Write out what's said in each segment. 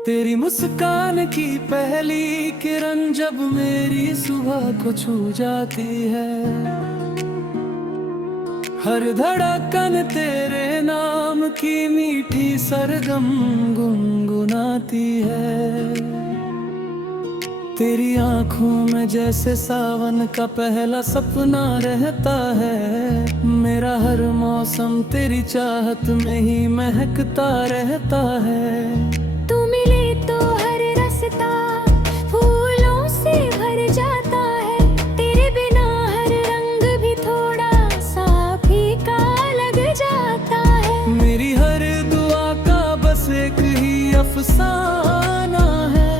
तेरी मुस्कान की पहली किरण जब मेरी सुबह को छू जाती है, हर धड़कन तेरे नाम की मीठी सरगम गुनगुनाती है। तेरी आंखों में जैसे सावन का पहला सपना रहता है, मेरा हर मौसम तेरी चाहत में ही महकता रहता है। तू मिले तो हर रास्ता फूलों से भर जाता है, तेरे बिना हर रंग भी थोड़ा सा फीका लग जाता है। मेरी हर दुआ का बस एक ही अफसाना है,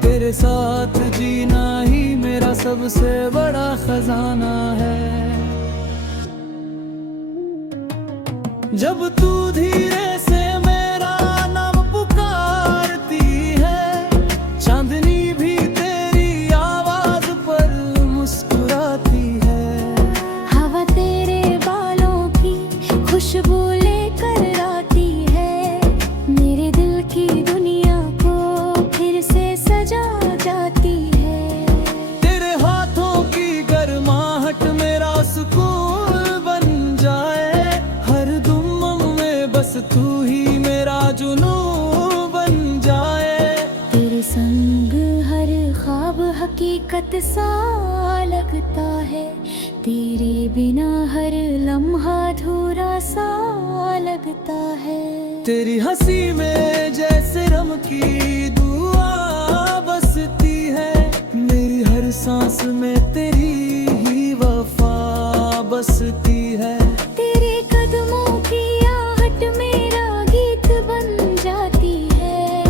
तेरे साथ जीना ही मेरा सबसे बड़ा खजाना है। जब तू धीरे से मेरा नाम पुकारती है, चांदनी भी तेरी आवाज पर मुस्कुराती है। हवा तेरे बालों की खुशबू लेकर आती है, मेरे दिल की दुनिया को फिर से सजा जाती है। तेरे हाथों की गर्माहट मेरा सुकून बन जाए, हर दुम में बस तू ही मेरा जुनून बन जाए। तेरे संग हर ख्वाब हकीकत सा लगता है, तेरे बिना हर लम्हा अधूरा सा लगता है। तेरी हंसी में जैसे रम की दुआ बसती है, मेरी हर सांस में तेरी ही वफा बसती है। तेरे कदमों की आहट मेरा गीत बन जाती है,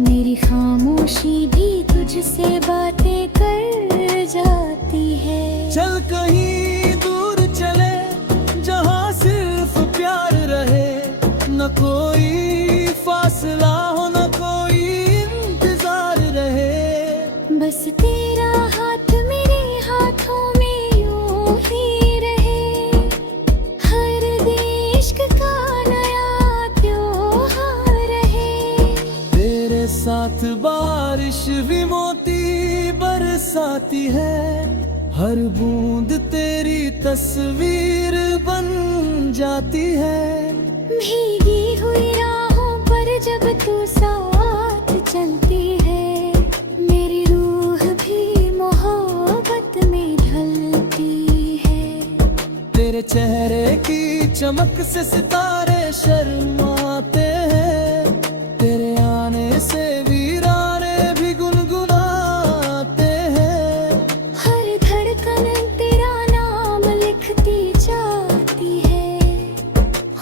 मेरी खामोशी भी तुझसे बातें कर जाती है। चल कहीं दूर चले जहाँ सिर्फ प्यार रहे, न कोई फासला हो न कोई इंतजार रहे। बस तेरा हाथ मेरे हाथों में यूं ही रहे, हर इश्क का नया त्योहार रहे। तेरे साथ बारिश भी मोती बरसाती है, हर बूंद तेरी तस्वीर बन जाती है। भीगी हुई राहों पर जब तू साथ चलती है, मेरी रूह भी मोहब्बत में ढलती है। तेरे चेहरे की चमक से सितारे शर्माते हैं, तेरे आने से वीराने भी गुनगुनाते हैं। हर धड़कन तेरा नाम लिखती जाती है,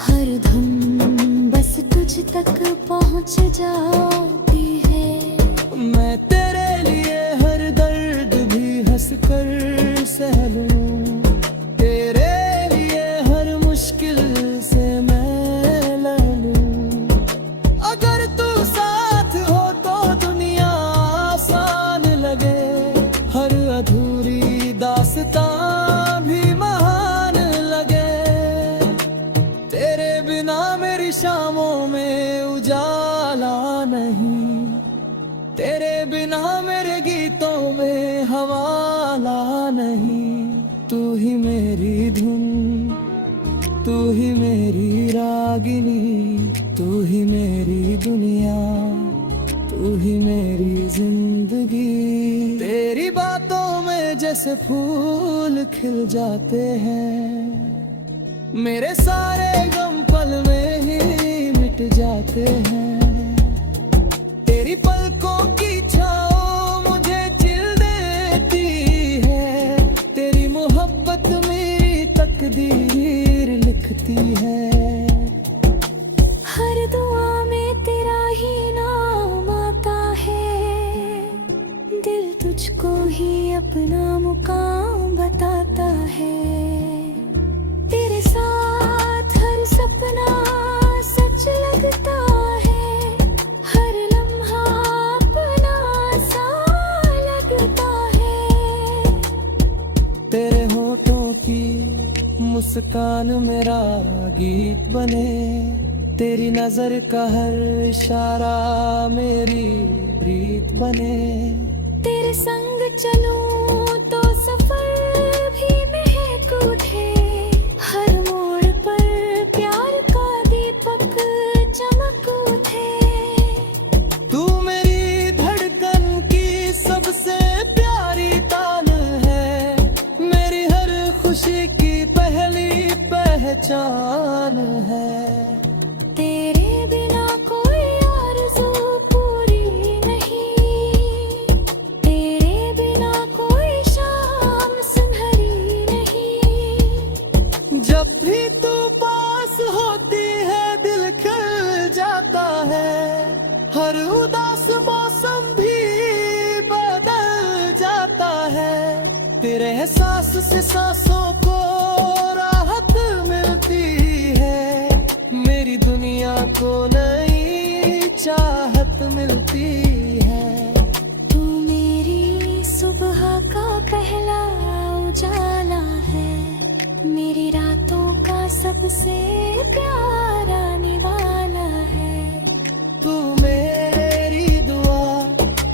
हर धुन बस तुझ तक पहुंच जाती है। मैं तेरे लिए हर दर्द भी हंस कर सह लूं, तेरे लिए हर मुश्किल से मैं लड़ लूं। अगर तू साथ हो तो दुनिया आसान लगे, हर अधूरी दास्तां भी महान लगे। तेरे बिना मेरी शामों में उजाला नहीं, तेरे बिना मेरे गीतों में हवाला नहीं। तू ही मेरी धुन, तू ही मेरी रागिनी, तू ही मेरी दुनिया, तू ही मेरी जिंदगी। तेरी बातों में जैसे फूल खिल जाते हैं, मेरे सारे गम पल में ही मिट जाते हैं। तेरी पलकों की छाँव मुझे चिल देती है, तेरी मोहब्बत मेरी तकदीर लिखती है। हर दुआ में तेरा ही नाम आता है, दिल तुझको ही अपना मुकाम बताता है। तेरे साथ हर सपना सच लगता है, हर लम्हा अपना सा लगता है। तेरे होठों की मुस्कान मेरा गीत बने, तेरी नजर का हर इशारा मेरी प्रीत बने। तेरे संग चलूं तो सफर भी महक उठे। हर मोड़ पर प्यार का दीपक चमक उठे। तू मेरी धड़कन की सबसे प्यारी तान है। मेरी हर खुशी की पहली पहचान है। तेरे बिना कोई आरज़ू पूरी नहीं। तेरे बिना कोई शाम सुनहरी नहीं। जब भी तू पास होती है दिल खिल जाता है। हर उदास मौसम भी बदल जाता है। तेरे एहसास से सांसों को राहत मिलती है। मेरी दुनिया को नई चाहत मिलती है। तू मेरी सुबह का पहला उजाला है। मेरी रातों का सबसे प्यारा निवाला है। तू मेरी दुआ,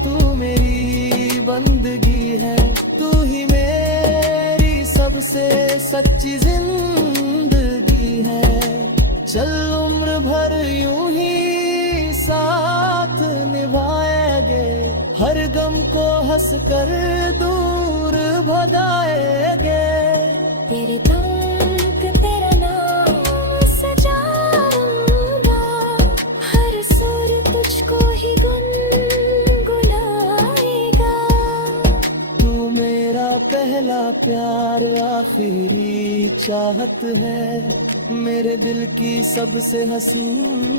तू मेरी बंदगी है। तू ही मेरी सबसे सच्ची जिंदगी है। चल उम्र भर यूं ही साथ निभाएंगे। हर गम को हंस कर दूर भगाएंगे। तेरे दम पे तेरा नाम सजाऊंगा। हर सुर तुझको ही गुनगुनाएगा। तू मेरा पहला प्यार, आखिरी चाहत है। मेरे दिल की सबसे हसीन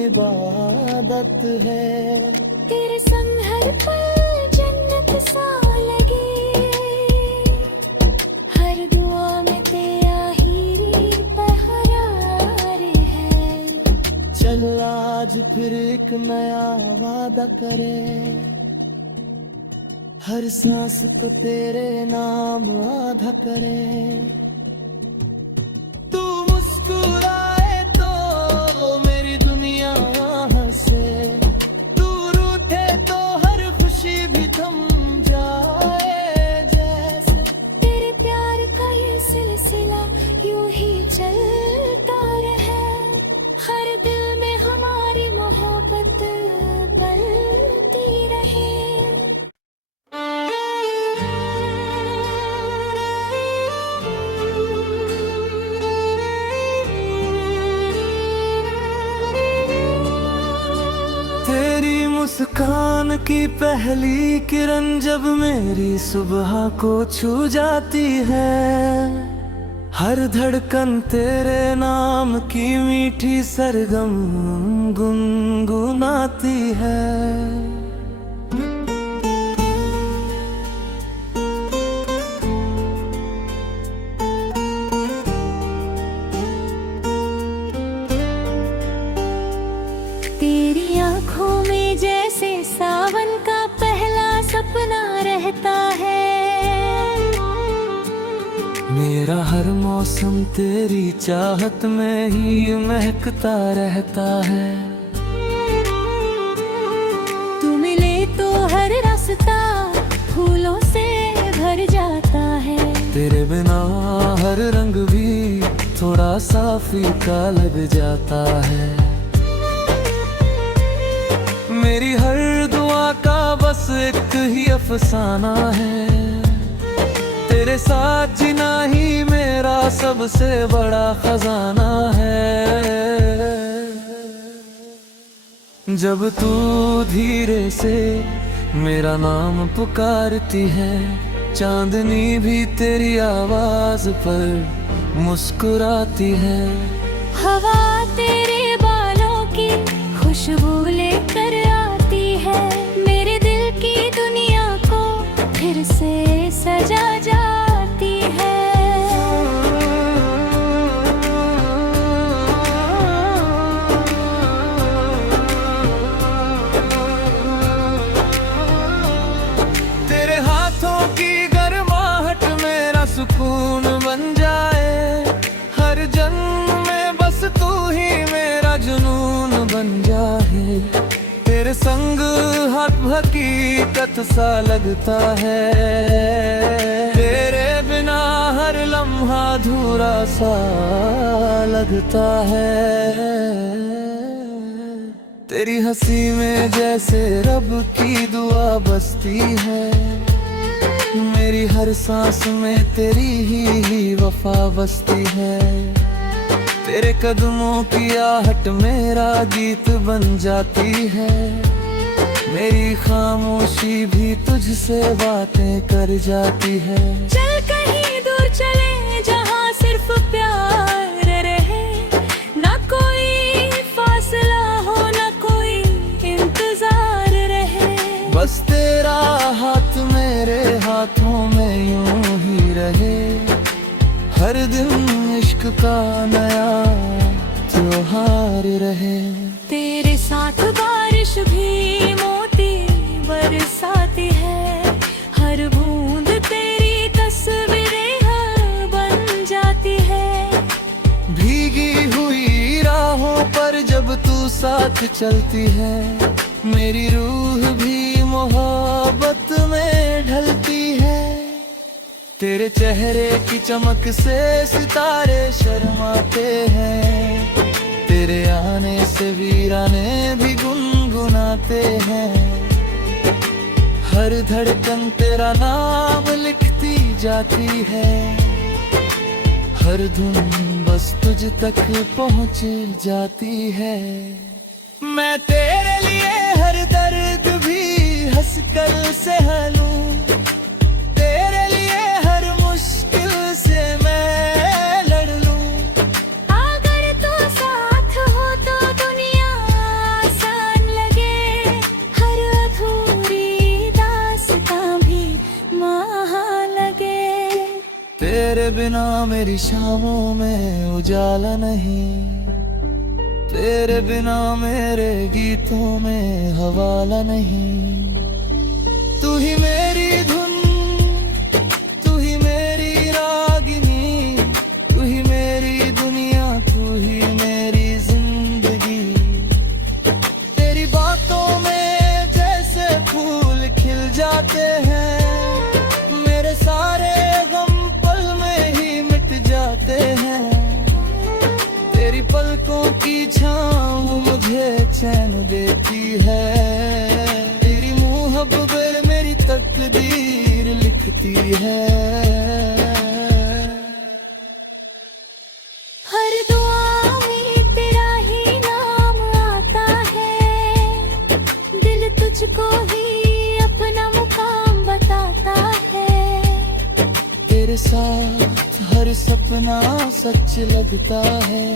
इबादत है। तेरे संग हर पल जन्नत सा लगे। हर दुआ में तेरा ही पहरार है। चल आज फिर एक नया वादा करें। हर सांस को तेरे नाम आधा करें। तू मुस्कुराए तो मेरी दुनिया हंसे। तू रूठे तो हर खुशी भी थम जाए जैसे। तेरे प्यार का ये सिलसिला यूं ही चलता रहे। हर दिल में हमारी मोहब्बत पलती रहे। तेरी मुस्कान की पहली किरण जब मेरी सुबह को छू जाती है। हर धड़कन तेरे नाम की मीठी सरगम गुनगुनाती है। तेरी आँखों में जैसे सावन का पहला सपना रहता है। मेरा हर मौसम तेरी चाहत में ही महकता रहता है। तू मिले तो हर रास्ता फूलों से भर जाता है। तेरे बिना हर रंग भी थोड़ा सा फीका लग जाता है। मेरी हर दुआ का बस एक ही अफसाना है। तेरे साथ जीना ही मेरा सबसे बड़ा खजाना है। जब तू धीरे से मेरा नाम पुकारती है। चांदनी भी तेरी आवाज पर मुस्कुराती है। हवा तेरे बालों की खुशबू लेकर आती है। मेरे दिल की दुनिया को फिर से सजा जाती है। तेरे हाथों की गर्माहट मेरा सुकून बन जाए। हर जन्म में बस तू ही मेरा जुनून संग हक हकीकत सा लगता है, तेरे बिना हर लम्हा अधूरा सा लगता है। तेरी हंसी में जैसे रब की दुआ बसती है, मेरी हर सांस में तेरी ही वफा बसती है। तेरे कदमों की आहट मेरा गीत बन जाती है, मेरी खामोशी भी तुझसे बातें कर जाती है। चल कहीं दूर चले जहाँ सिर्फ प्यार रहे, ना कोई फासला हो ना कोई इंतजार रहे। बस तेरा हाथ मेरे हाथों में यूं ही रहे, हर दिन इश्क का नया त्योहार रहे। तेरे साथ बारिश भी मोती बरसाती है, हर बूंद तेरी तस्वीरें हर बन जाती है। भीगी हुई राहों पर जब तू साथ चलती है, मेरी रूह भी मोहब्बत में ढलती है। तेरे चेहरे की चमक से सितारे शर्माते हैं, तेरे आने से वीराने भी गुनगुनाते हैं। हर धड़कन तेरा नाम लिखती जाती है, हर धुन बस तुझ तक पहुंच जाती है। मैं तेरे लिए हर दर्द भी हंसकर सह लूं, तेरे लिए हर मुश्किल से मैं लड़ लूं। अगर तू साथ हो तो दुनिया आसान लगे, हर अधूरी दास्तां भी महान लगे। तेरे बिना मेरी शामों में उजाला नहीं, तेरे बिना मेरे गीतों में हवाला नहीं। तू ही मेरी धुन, तू ही मेरी रागिनी, तू ही मेरी दुनिया, तू ही मेरी जिंदगी। तेरी बातों में जैसे फूल खिल जाते हैं, मेरे सारे गम पल में ही मिट जाते हैं। तेरी पलकों की छाँव मुझे चैन देती है, तेरी मोहब्बत मेरी तकदीर लिखती है। हर दुआ में तेरा ही नाम आता है, दिल तुझको ही अपना मुकाम बताता है। तेरे साथ हर सपना सच लगता है,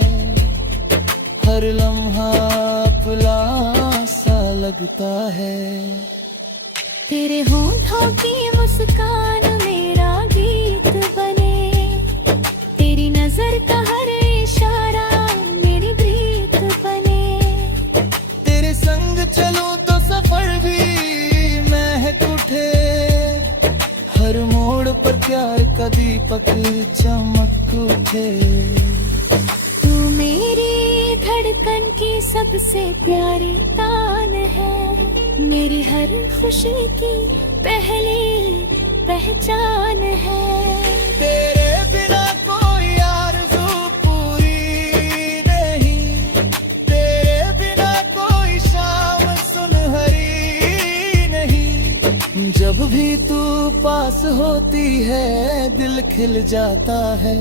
हर लम्हा अपना सा लगता है। तेरे होठों की मुस्कान मेरा गीत बने, तेरी नजर का हर इशारा मेरी प्रीत बने। तेरे संग चलूं तो सफर भी महक उठे, हर मोड़ पर प्यार का दीपक चमक उठे। तू मेरी धड़कन की सबसे प्यारी तान है, मेरी हर खुशी की पहली पहचान है। तेरे बिना कोई आरज़ू पूरी नहीं, तेरे बिना कोई शाम सुनहरी नहीं। जब भी तू पास होती है दिल खिल जाता है,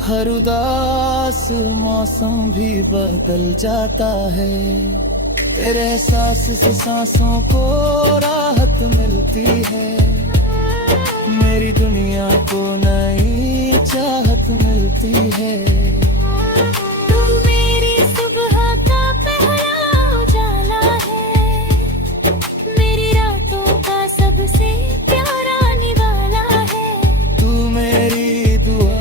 हर उदास मौसम भी बदल जाता है। तेरे एहसास से सांसों को राहत मिलती है, मेरी दुनिया को नई चाहत मिलती है। तू मेरी सुबह का पहला उजाला है, मेरी रातों का सबसे प्यारा निवाला है। तू मेरी दुआ,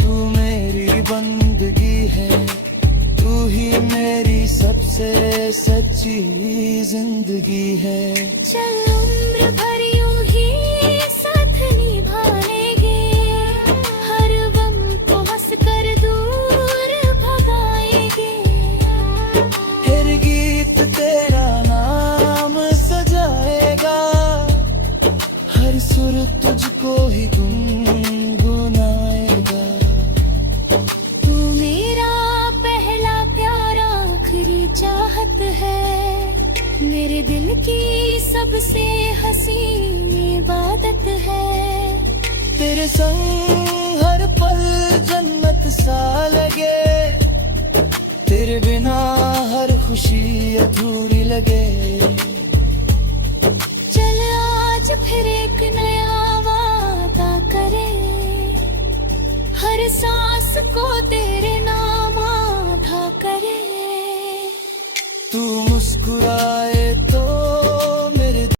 तू मेरी बंदगी है, तू ही मेरी सबसे सच्ची जिंदगी है। चल उम्र भर यूं ही साथ निभाएंगे, हर गम को हंस कर दूर भगाएंगे। हर गीत तेरा नाम ही गुनगुनाएगा। तू मेरा पहला प्यार आखिरी चाहत है, मेरे दिल की सबसे हसीन इबादत है। तेरे संग हर पल जन्नत सा लगे, तेरे बिना हर खुशी अधूरी लगे।